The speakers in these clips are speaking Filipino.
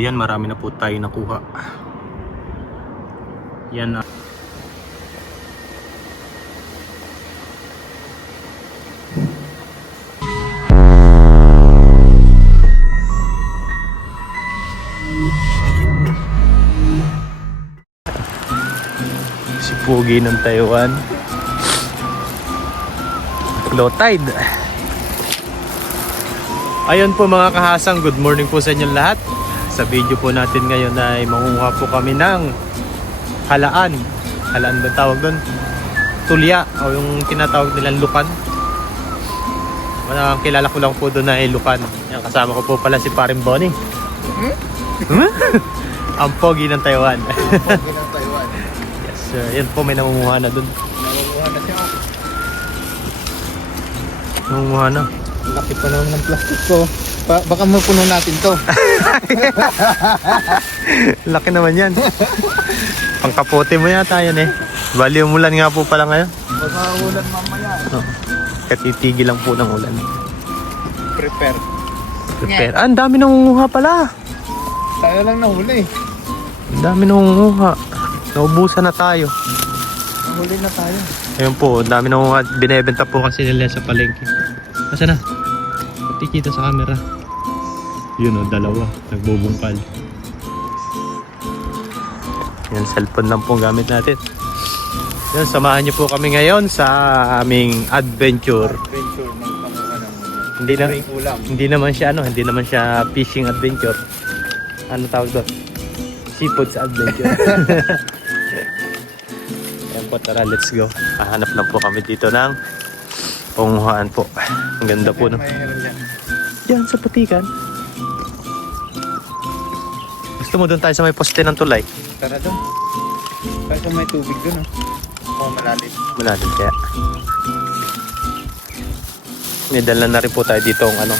Yan, marami na po tayo nakuha. Yan. Si Pugi ng Taiwan. Low tide. Ayun po mga kahasang, good morning po sa inyong lahat. Sa video po natin ngayon ay mangunguha po kami ng halaan. Halaan ba tawag doon? Tulya o yung tinatawag nilang lukan. Ang kilala ko lang po doon ay lukan. Yan, kasama ko po pala si Paring Bonnie. Ang pogi ng Taiwan. Pogi ng Taiwan. Yes sir. Yan po, may nangunguha na doon. Nangunguha na siya. Nangunguha na. Laki pa naman ng plastic ko. Baka mapuno natin to. Laki naman yan. Pangkapote mo yata yan eh. Bali umulan nga po pala ngayon. Baka ulan mamaya. No. Katitigil lang po ng ulan. Prepare. Prepare. Ah, ang dami nangunguha pala. Tayo lang nahuli. Ang dami nangunguha. Naubusan na tayo. Nahuli na tayo. Ayun po, ang dami nangunguha. Binebenta po kasi nila sa palengke. Asa na? Pati kita sa camera. Yun o, dalawa. Nagbubungkal. Yan, cellphone lang po gamit natin. Yan, samahan niyo po kami ngayon sa aming adventure. Adventure ng panguha ng Hindi na, ulam. hindi naman siya hindi naman siya fishing adventure. Ano tawag doon? Seafoods adventure. Ayan po, tara, let's go. Hahanap lang po kami dito ng panguhaan po. Ang ganda po, no? Mayroon dyan. Diyan sa Putikan. Gusto mo doon tayo sa may poste ng tulay? Tara doon. Kasi may tubig doon. Oh, malalim. Malalim kaya. May dala na rin po tayo dito ang ano.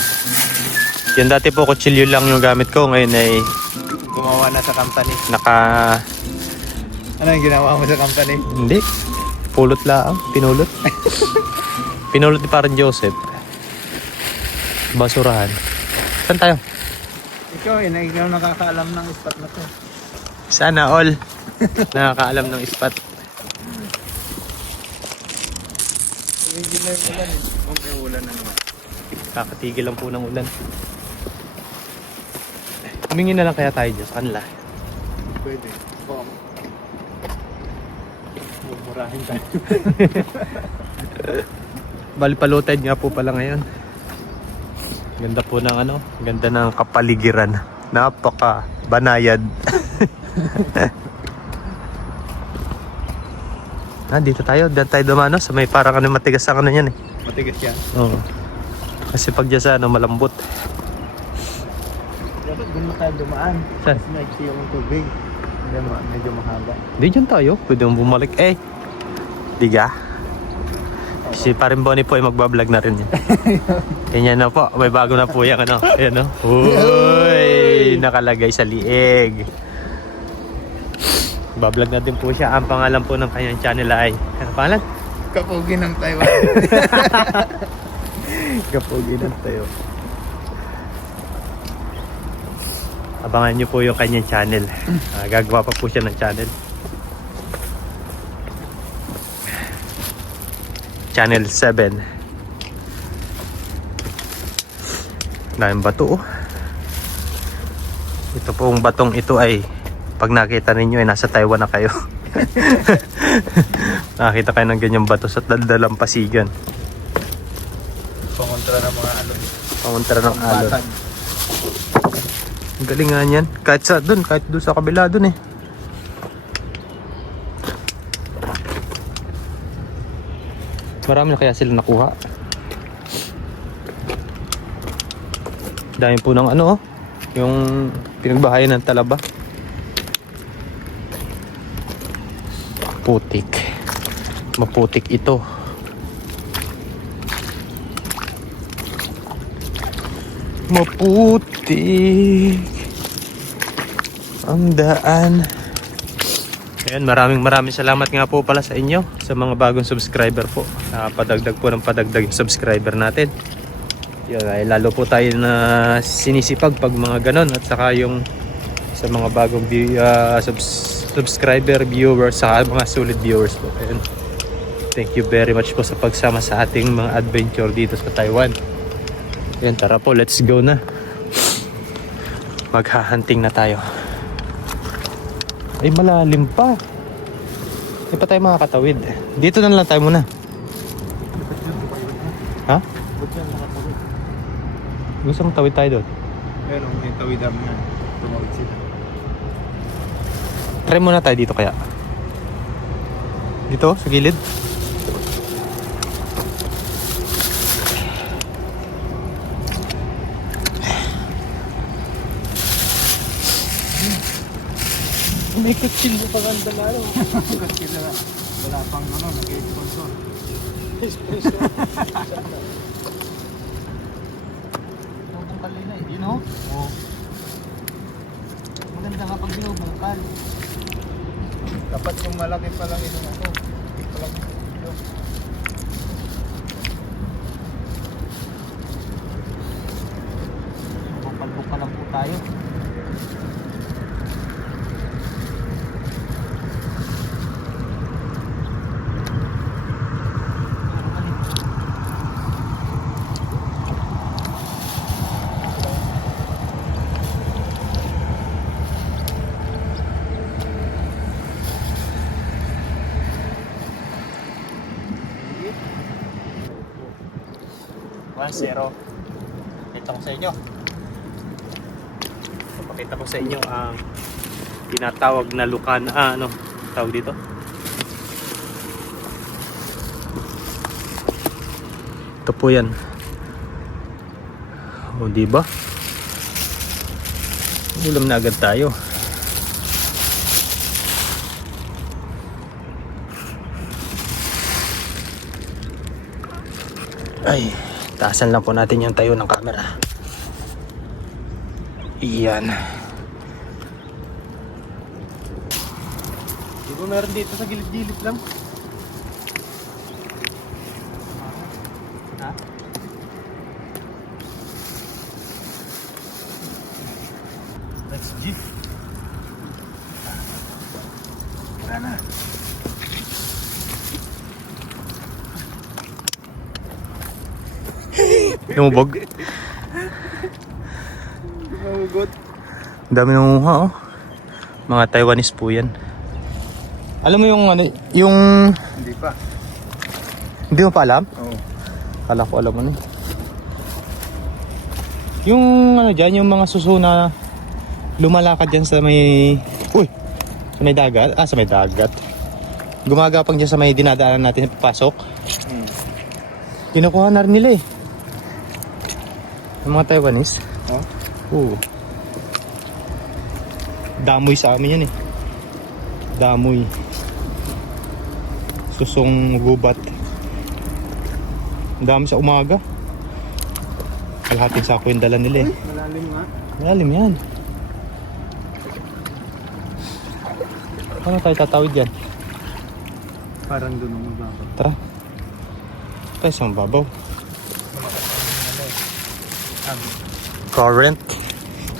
Yan dati po kutsilyo lang yung gamit ko. Ngayon ay Gumawa na sa company. Ano yung ginawa mo sa company? Hindi. Pulot lang. Pinulot. Pinulot ni parang Joseph. Basurahan. Saan tayo? Ikaw ikaw nakakaalam ng spot na to. Sana all. Nakakaalam ng spot. Hindi na yung ulan eh. Kung may ulan na naman. Kakatigil lang po ng ulan. Humingi na lang kaya tayo dyan sa kanila. Pwede. Mumurahin tayo. Bali palutid nga po pala ngayon. Ganda po ng ano, ganda ng kapaligiran. Napaka banayad. Dito tayo, dyan tayo dumano sa may parang ano matigas ang ano yan eh. Matigas yan. Oo. Kasi pag dyan sa ano malambot. Dapat doon na tayo dumaan. Saan? Kasi naiksi yung tubig. Medyo mahaba. Di dyan tayo, pwede mong bumalik eh. Diga? Si Paring Bonnie po ay magbablog na rin yan. Ganyan na po, may bago na po yan ano. Ayan o. Uy, nakalagay sa liig. Bablog na din po siya. Ang pangalan po ng kanyang channel ay ano pangalan? Kapugi ng Taiwan. Kapugi ng tayo. Abangan nyo po yung kanyang channel. Gagawa pa po siya ng channel. Channel 7. Daming bato oh. Ito pong batong ito ay pag nakita ninyo ay nasa Taiwan na kayo. Nakita kayo ng ganyang bato sa Dalampasigan. Pangontra ng mga alon. Pangontra ng alon. Batag. Ang galing nga yan. Kahit doon sa kabila doon eh. Marami na kaya sila nakuha. Dami po ng ano, yung pinagbahayan ng talaba. Putik. Maputik ito. Maputik ang daan. Ayan, maraming salamat nga po pala sa inyo, sa mga bagong subscriber po. Padagdag po ng padagdag yung subscriber natin. Yun, ay lalo po tayo na sinisipag pag mga ganon. At saka yung sa mga bagong subscriber, viewers, sa mga solid viewers po. Ayan. Thank you very much po sa pagsama sa ating mga adventure dito sa Taiwan. Ayan, tara po, let's go na. Maghahunting na tayo. Ay, malalim pa. Hindi pa tayo makakatawid. Dito na lang tayo muna. Ha? Gusto mong tawid tayo doon? Pero may tawidam na. Tumawid sila. Try muna tayo dito kaya. Dito, sa gilid. May kutsilyo pa ganda na ano. Kasi wala pang nag-sponsor. Bukal na eh, you know? Oo. Maganda nga pag binubukal. Dapat yung malaki pa lang ito ako. Hindi pa lang ito. Bukal-bukal lang po tayo. Zero. Pakita ko sa inyo. Pakita ko sa inyo ang tinatawag na lukan, ano tawag dito? Ito po yan. O, diba? Ulam na agad tayo. Ay, taasan lang po natin yung tayo ng camera. Iyan. Di ba meron dito sa gilid-gilid lang? Ha? Let's G. Wala na. Lumubog. Mahugot. Ang dami nanguha, oh. Mga Taiwanese po yan. Alam mo yung ano, yung... Hindi pa. Hindi mo pa alam? Oo. Kala ko alam mo na. Yung ano dyan, yung mga susuna lumalakad dyan sa may... Uy! Sa may dagat? Sa may dagat. Gumagapang dyan sa may dinadaanan natin papasok. Kinukuha na rin nila eh. Yung mga Taiwanese. Oh? Oo. Damoy sa amin yan eh. Damoy. Susong gubat. Ang dami sa umaga. Kalahating sako yung dala nila eh. Malalim nga. Malalim yan. Paano tayo tatawid yan? Parang doon ang magbaba. Tara. Tayo sa mababaw. Current.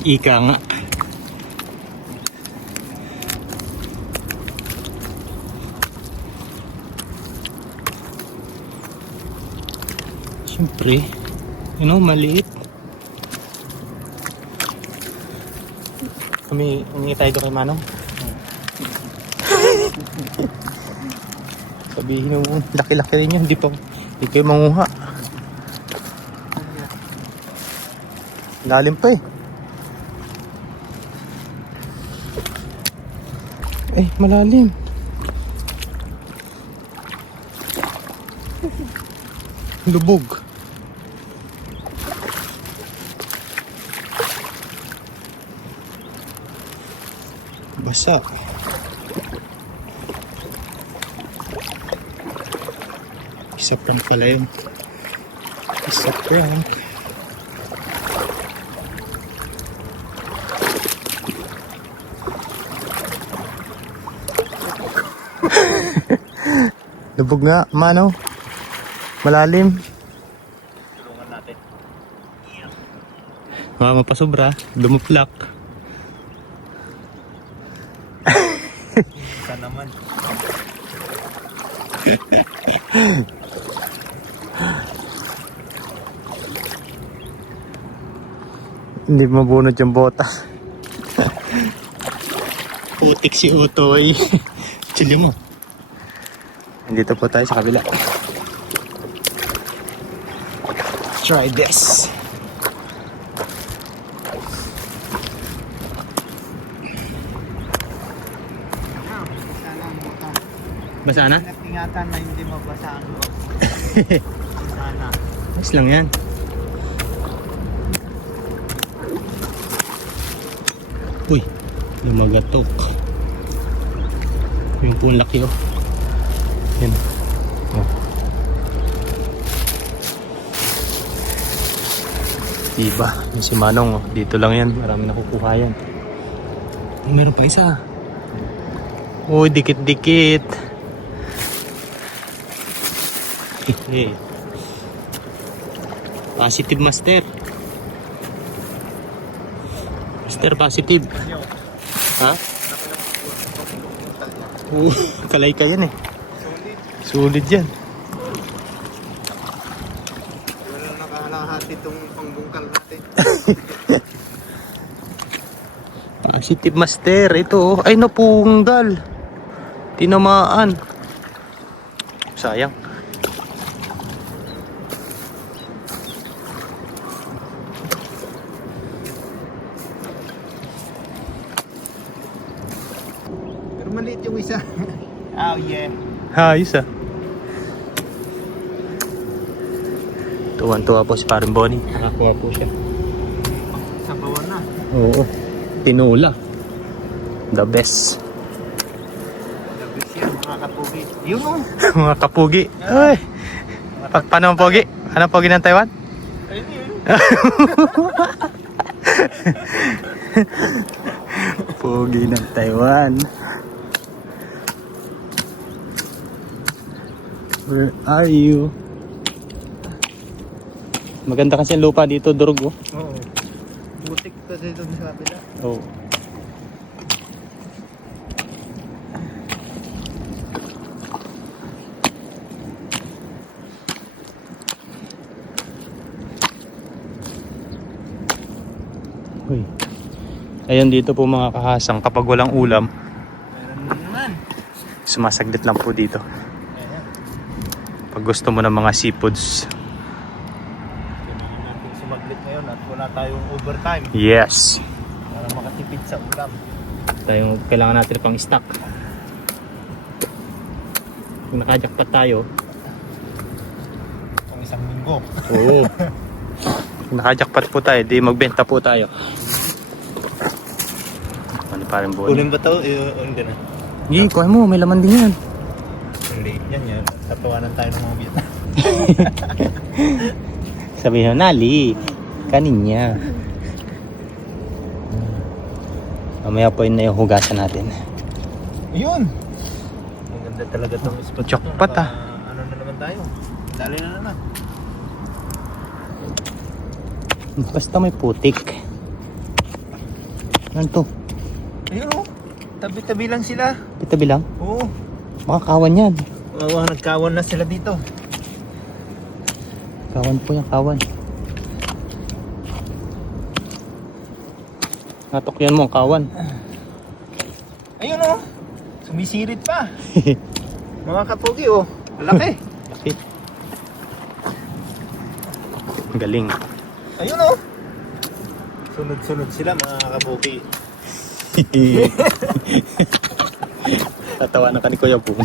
Ika nga. Siyempre, maliit. Humingi tayo doon kay Manong. Sabihin mo, laki-laki rin yun. Hindi kayo manguha. Lalim pa eh. Malalim. Lubog. Basa. Isa prank pala yun. Isa prank. Lubog nga, Mano. Malalim. Tulungan natin. Mama pa sobra, dumuplak. Isa naman. Hindi mabunot yung bota. Putik si Utoy. Chili mo. Dito po tayo sa kabila. Try this. Basa na? Ingatan na hindi mabasa ang loob. Sana. Mas lang yan. Uy, lumagatok. Yung po ang laki oh. Yan. Oh. Diba? Yung si Manong oh. Dito lang yan. Marami nakukuha yan. Oh, meron pa isa. Uy, dikit-dikit. Positive master. Master positive. Ha? Kalay ka yan eh. Sulit yan. Wala nakahalahati itong pangbungkal natin. Positive master. Ito oh. Ay napunggal. Tinamaan. Sayang. Pero maliit yung isa. Oh yeah. Ayos ah. Tuwan-tuwa po si Paring Bonnie. Nakakuha po siya. Sa bawang na. Oo. Tinula. The best. Labis yan mga kapugi. Yun o. Mga kapugi. Ay. Paano ang pogi? Anong pogi ng Taiwan? Ayun yun. Pogi ng Taiwan. Where are you? Maganda kasi ang lupa dito, durog oh. Oo. Butik kasi doon sa kapila. Oh. Uy. Ayan dito po mga kahasang kapag walang ulam, Meron naman. sumasaglit lang po dito. Ayan. Pag gusto mo ng mga seafoods. Kailangan natin sumaglit ngayon at wala tayong overtime Yes. para makatipid sa ulam. Kailangan natin pang stock. Kung nakajakpat tayo, Pang isang linggo. oo. Kung nakajakpat po tayo, di magbenta po tayo. Ano pa rin buwan? Kunin ba ito? Hindi na. Hindi, kuha mo, may laman din yan. Hindi. Yan yan. Tatawanan tayo ng mga biyata. Sabihin mo, Nali, kaninya. Mamaya po yun na yung hugasan natin. Ayun! Ang ganda talaga itong spot. Jackpot, ah. Ano na naman tayo? Dali na naman. Basta may putik. Ano to? Ayun o. Tabi-tabi lang sila. Pitabi lang? Oo. Baka kawan yan. Nagkawan na sila dito. Kawan po yung kawan. Natokyan mo ang kawan. Ayun o. Sumisirit pa. Mga kapugi o. Laki. Laki. Galing. Ayun o. Sunod-sunod sila mga kapugi. Tatawa na ka ni Kuya Boom.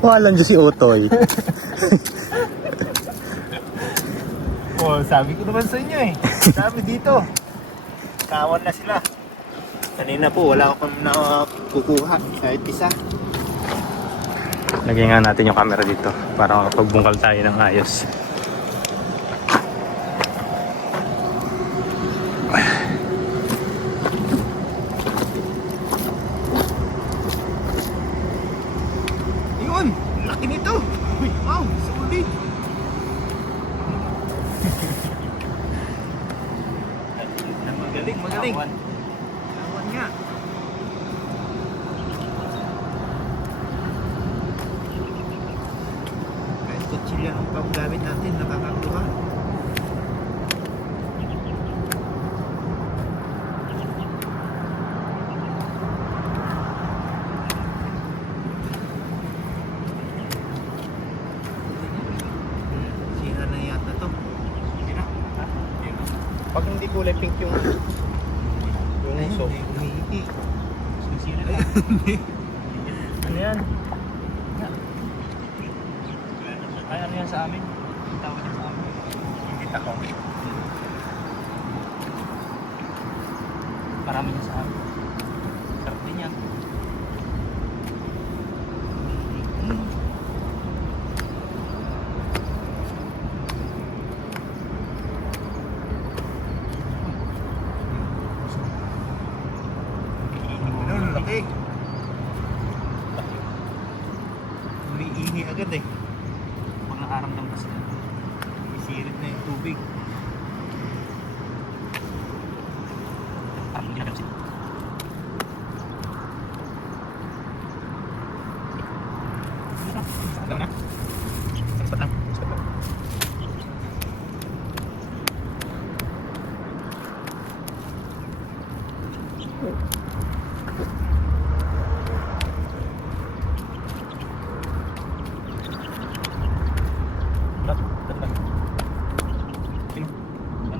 Walang Diyos si Otoy. Oh, sabi ko naman sa inyo eh. Sabi dito. Kawan na sila. Kanina po wala akong nakukuha kahit isa. Lagyan nga natin yung camera dito para makapagbungkal tayo ng ayos. Yun! Laki nito! Uy, wow! Sulit! Magaling, magaling. Kawan nga. kulay pink yung uso. Umiiti. Sisirit na. Ano yan? Ay, ano yan sa amin? Ang tawag yan sa amin. Hindi tako. Marami yan sa amin. Sarap din yan. Ano, laki. Umiihi agad eh. Pag nakaramdam kasi. Isirit na yung tubig. Parang hindi na ganun. Alam na. Sapat lang. Sapat lang.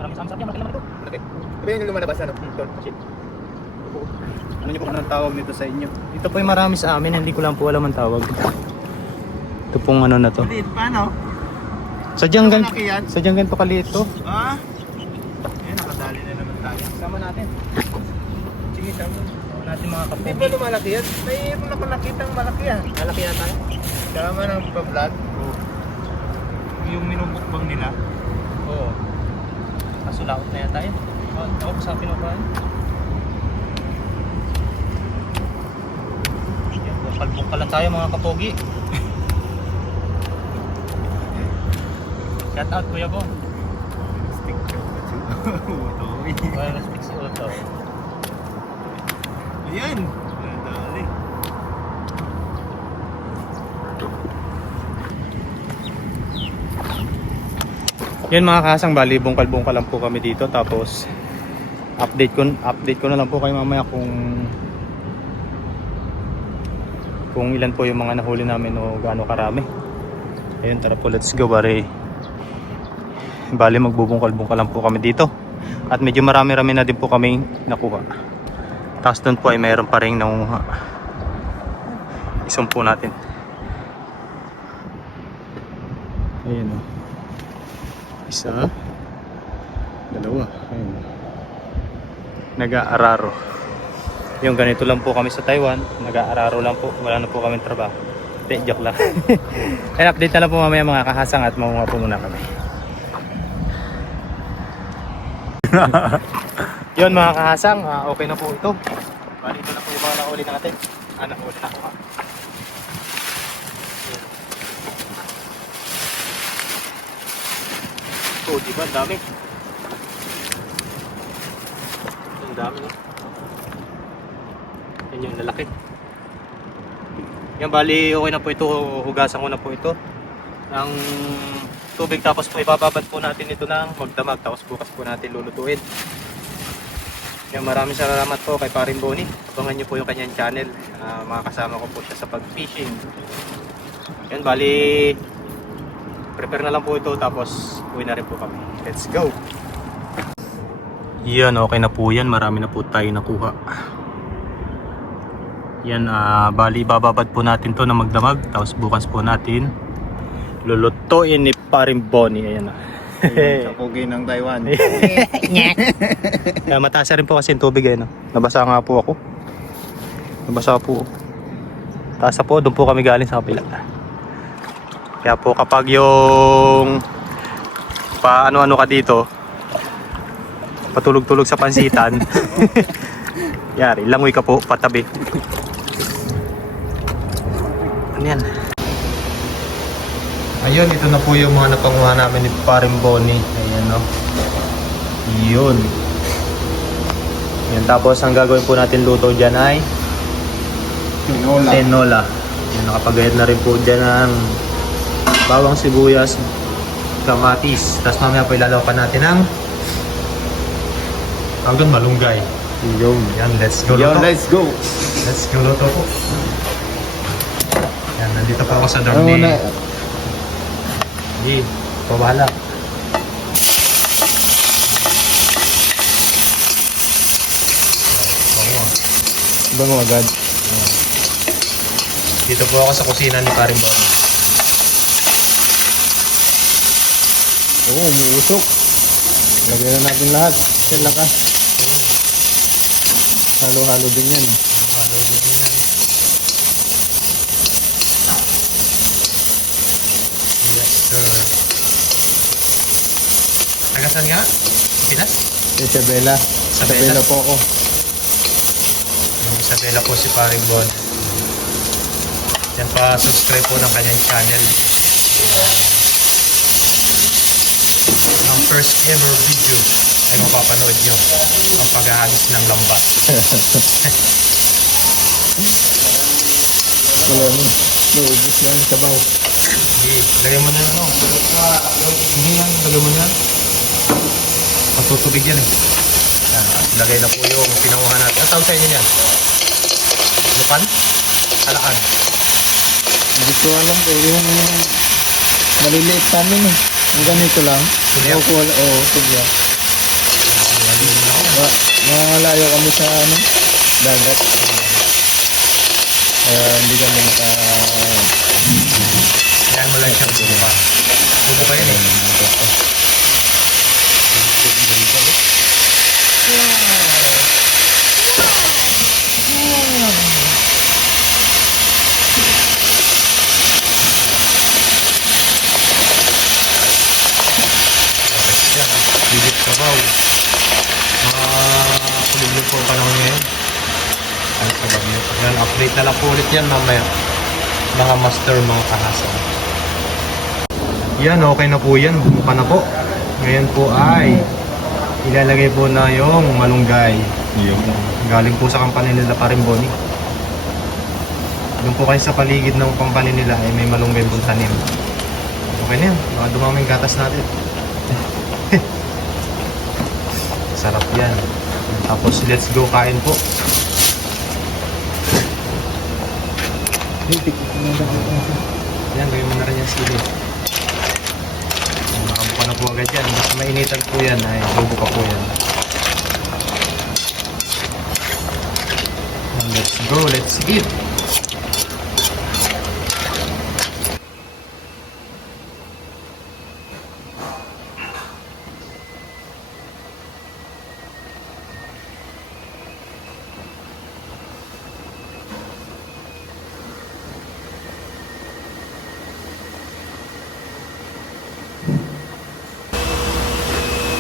Maraming samsam yan. Malaki naman ito. Laki. Sabi yung lumalabas ano? Tol. Ano niyo po anong tawag nito sa inyo? Ito po yung marami sa amin. Hindi ko lang po alam ang tawag. Ito pong ano na to. Maliit pa no? Sadyang Malaki yan. sadyang ganito kaliit to. Ah? Ayan, nakadali na naman tayo. Sama natin. Sige, sama. Sama natin mga Hindi kapogi. ba lumalaki yan? Mayroon ako nakitang malaki yan. Lalaki na tayo. Tama ng pa-vlog. Yung minumukbang nila. Oo. Kasulaot na yan tayo. Ako sa pinukuhan. Bukal-bukal lang tayo mga kapogi. Shout out Kuya Bo. Stick to. Ito. Well, speak si Otto. Ayan. Dali. Yan mga kasang, bali bungkal-bungkal lang po kami dito, tapos update ko na lang po kayo mamaya kung ilan po yung mga nahuli namin o gaano karami. Ayun, tara po, let's go. Bali magbubungkal-bungkal lang po kami dito at medyo marami-rami na din po kaming nakuha. Tapos doon po ay mayroon pa rin nanguha. Isumpo natin. Ayun o. Isa, dalawa, ayun. Nag-aararo. Yung ganito lang po kami sa Taiwan, nag-aararo lang po, wala na po kami trabaho. Hindi, joke lang. Kaya update na lang po mamaya mga kahasang at mamunga po muna kami. Yun mga kahasang, okay na po ito. Bali ito na po yung mga nahuli natin. Nahuli na po ha. Oh, di ba? Ang dami. Ang dami, no? Yan yung lalaki. Yan, bali okay na po ito. Hugasan ko na po ito ng tubig. Tapos po ibababad po natin ito ng magdamag. Tapos bukas po natin lulutuin. Yan, maraming salamat po kay Paring Bonnie. Abangan nyo po yung kanyang channel. Makakasama ko po siya sa pag-fishing. Yan, bali prepare na lang po ito, tapos uwi na rin po kami. Let's go! Yan, okay na po yan. Marami na po tayo nakuha. Yan, bali bababad po natin to na magdamag. Tapos bukas po natin lulutuin ni Paring Bonnie. Ayan na. Kapogi ng Taiwan. Mataas rin po kasi yung tubig eh, no? Nabasa nga po ako. Nabasa po. Taas na po, doon po kami galing sa kapila. Kaya po kapag yung paano-ano ka dito, patulog-tulog sa pansitan, yari, langoy ka po, patabi. Ano yan? Ayun, ito na po yung mga napanguha namin ni Paring Bonnie. Ayan, no? Yun. Yan, tapos ang gagawin po natin luto dyan ay tinola. Yan, nakapagayad na rin po dyan ng bawang, sibuyas, kamatis. Tapos mamaya po ilalawakan natin ng hanggang malunggay. Yun. Yan, let's go luto. Let's go. Let's go luto po. Yan, nandito po ako sa dorm ni... Hindi, pabahala. Bango agad. Dito po ako sa kusina ni Paring Bonnie. Oo, umuusok. Lagyan na natin lahat. Kasi lakas. Halo-halo din yan. Yes, sir. Taga saan nga? Pinas? Isabela. Isabela. Isabela po ako. Yung Isabela po si Paring Bon. Yan pa, subscribe po ng kanyang channel. Ang first ever video ay mapapanood nyo ang paghahagis ng lambat. Wala mo. Naubos lang sa baw. Hindi, lagay mo na ano. Hindi yan, lagay mo na. Matutubig yan eh. Yan, at lagay na po yung pinanguhan natin. Ang tawag sa inyo yan? Lupan? Talaan? Hindi ko alam po. Yung maliliit namin eh. Yung ganito lang. Tulya? Oo, tulya. Malayo kami sa ano, dagat. Hindi kami Yan mo lang siyang bubo pa. Bubo pa yan eh. Bigit ka ba? Kulubog po ang panahon ngayon. Ano sa bagyo? Yan, update na lang po ulit yan mamaya. Mga master, mga kahasan. Yan, okay na po yan. Bumuka na po. Ngayon po ay ilalagay po na yung malunggay. Galing po sa kampanya nila Paring Bonnie. Doon po kayo sa paligid ng kampanya nila ay may malunggay pong tanim. Okay na yan. Baka dumaming gatas natin. Sarap yan. Tapos let's go kain po. Yan, gawin mo na rin yan sili. Nakabuka na po agad yan. Mas mainitan po yan ay bubuka po yan. And let's go, let's eat.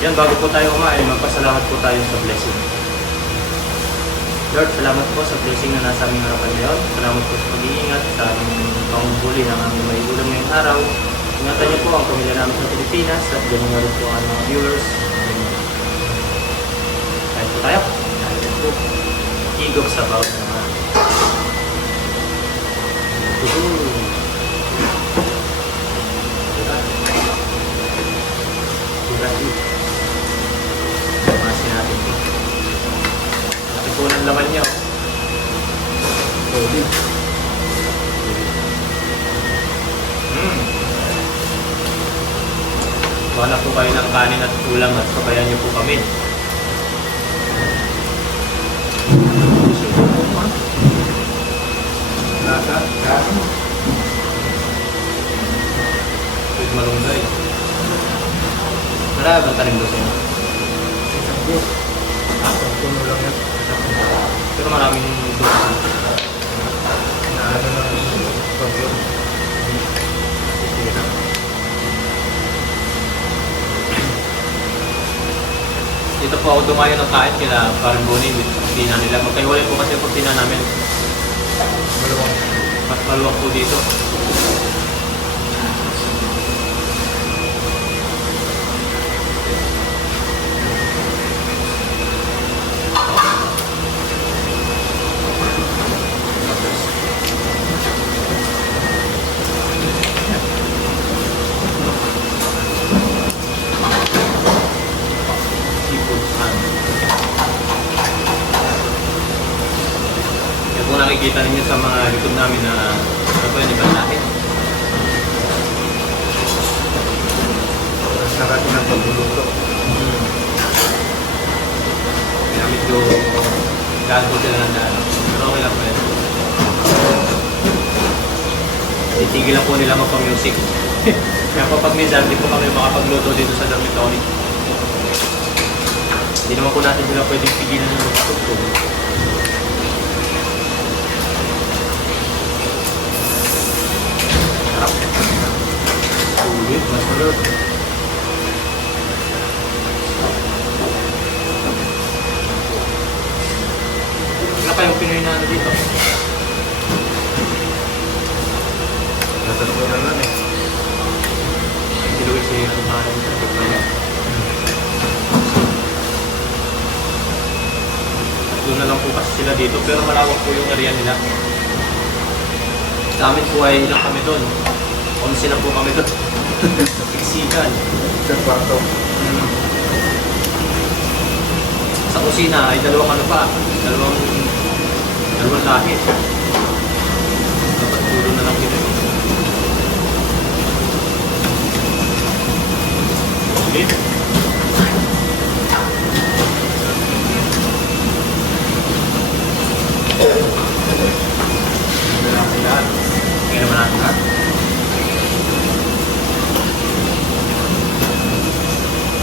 Yan, bago po tayo kumain, magpasalamat po tayo sa blessing. Lord, salamat po sa blessing na nasa aming harapan ngayon. Salamat po sa pag-iingat, sa aming pangumpuli ng aming may ulam ngayong araw. Ingatan niyo po ang pamilya namin sa Pilipinas at ganoon nga rin po ang mga viewers. Kain po tayo. Kain po. Higop sa bawat naman. Masin natin po. Laki po ng laman niyo. Wala po kayo ng kanin at ulam at sabayan niyo po kami. Lasa? Sweet malunggay. Marami bang tanim doon sa'yo? Puno lang yan. Pero maraming doon. Ano na pagyo. Dito po ako dumayo ng kain kila Paring Bonnie with pina nila. Magkahiwalay po kasi ang pagpina namin. Malawang. Mas maluwag po dito. Seafood pan. Yan po nakikita ninyo sa mga likod namin na ano po yung iba natin. Sarap ng pagluluto. Kaya medyo daan po sila ng daan. Pero okay lang po yan. Titigil lang po nila magpa-music. Kaya po pag minsan, hindi po kami makapagluto dito sa dormitory. Hindi naman po natin sila pwedeng pigilan ng magtutog. Sarap. Ulit, masulot. Wala kayong Pinoy na ano dito? Nasa ko na lang eh. Si Luis ay ano nga rin sa pagkaya. Doon na lang po kasi sila dito, pero malawak po yung area nila. Sa amin po ay ilang kami doon. 11 na po kami doon. Sa Piksigan. Sa kwarto. Sa kusina ay dalawang ano pa. Dalawang lahi. Dapat puro na lang yun. Ulit. Kaya naman natin lahat.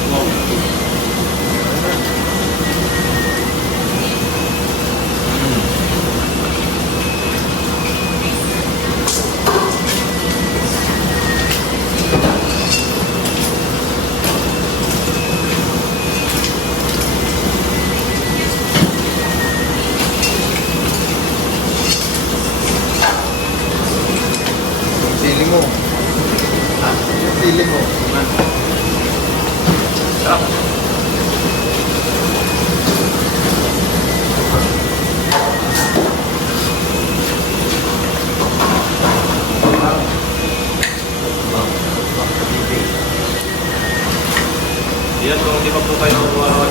Wow. Sili mo. Ha? Sili mo. Sarap. Yan, kung hindi pa po kayo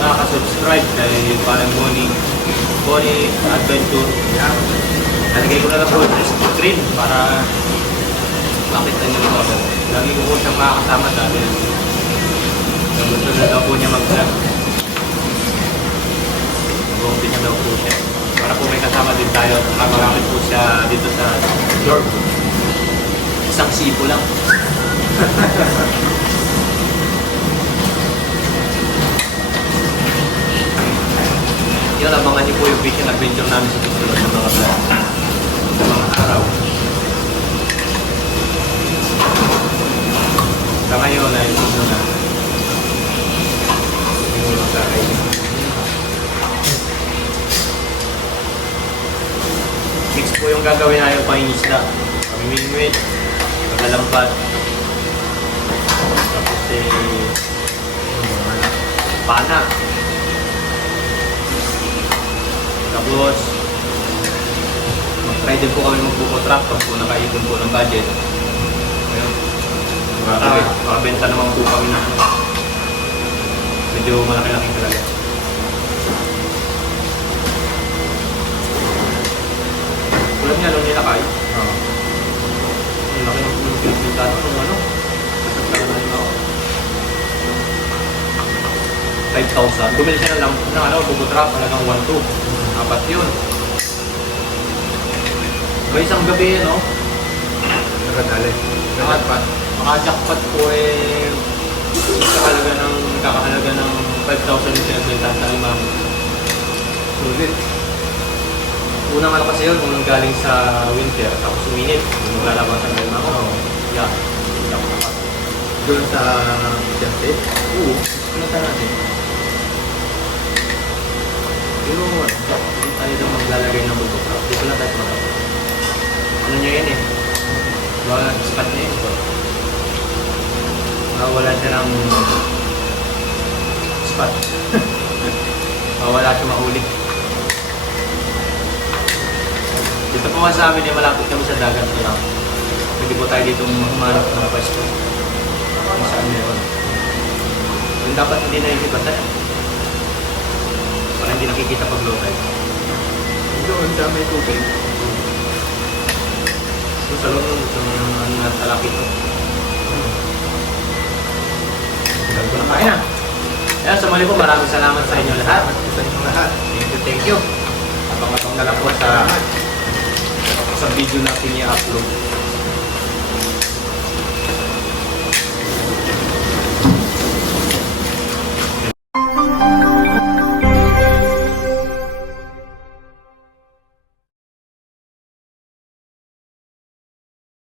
nakaka-subscribe kay Parang Bonnie Adventure. Nalagay ko na lang po sa screen para makita niyo ito. Lagi ko po siyang makakasama dahil gusto na daw po niya mag-vlog. Mag-umpi niya daw po siya. Para po may kasama din tayo. Makagamit po siya dito sa dorm. Isang sipo lang. Yun, abangan niyo po yung fishing adventure namin sa susunod ng mga vlog. Sa mga araw. Sa ngayon ay ito na. Mix po yung gagawin natin pang isda. Pamimingwit, paglalambat. Tapos pana. Tapos mag-try din po kami magbuko-trap pag po nakaipon po ng budget. Ayun. Makabenta naman po kami na medyo malaki-laki talaga. Tulad niya, nung nilakay. Ang laki ng pinagpinta kung ano. Kasaglagan na ako. 5,000. Bumili siya ng ano, buko-trap, talagang 1,200. Apat yun. Ba isang gabi no? Nakadali. Nakadpat. Maka-jackpot po kakahalaga ng 5,000 yung pinagbenta sa imam. Sulit. Unang ano kasi yun, unang galing sa winter, tapos uminit. Yung lalabasan ng imam. Yeah. Jackpot. Doon sa Jante. Oo. Pinunta natin. Pero hindi tayo daw maglalagay ng buko-trap. Dito lang tayo maglalagay. Ano niya yun eh? Wala spot niya yun. Wala siya ng spot. Wala siya mahuli. Dito po nga sa amin eh, malapit kami sa dagat na lang. Pwede po tayo dito humanap ng pwesto. Kung saan meron. Yung dapat hindi na ikibasan. Para hindi nakikita pag low tide. Doon sa may tubig. Sa loob ng nasa laki ito. Sabi ko na kaya na. Kaya sa mali po, maraming salamat sa inyo lahat. Sa inyo lahat. Thank you, thank you. Abang-abang na lang po sa video natin i-upload.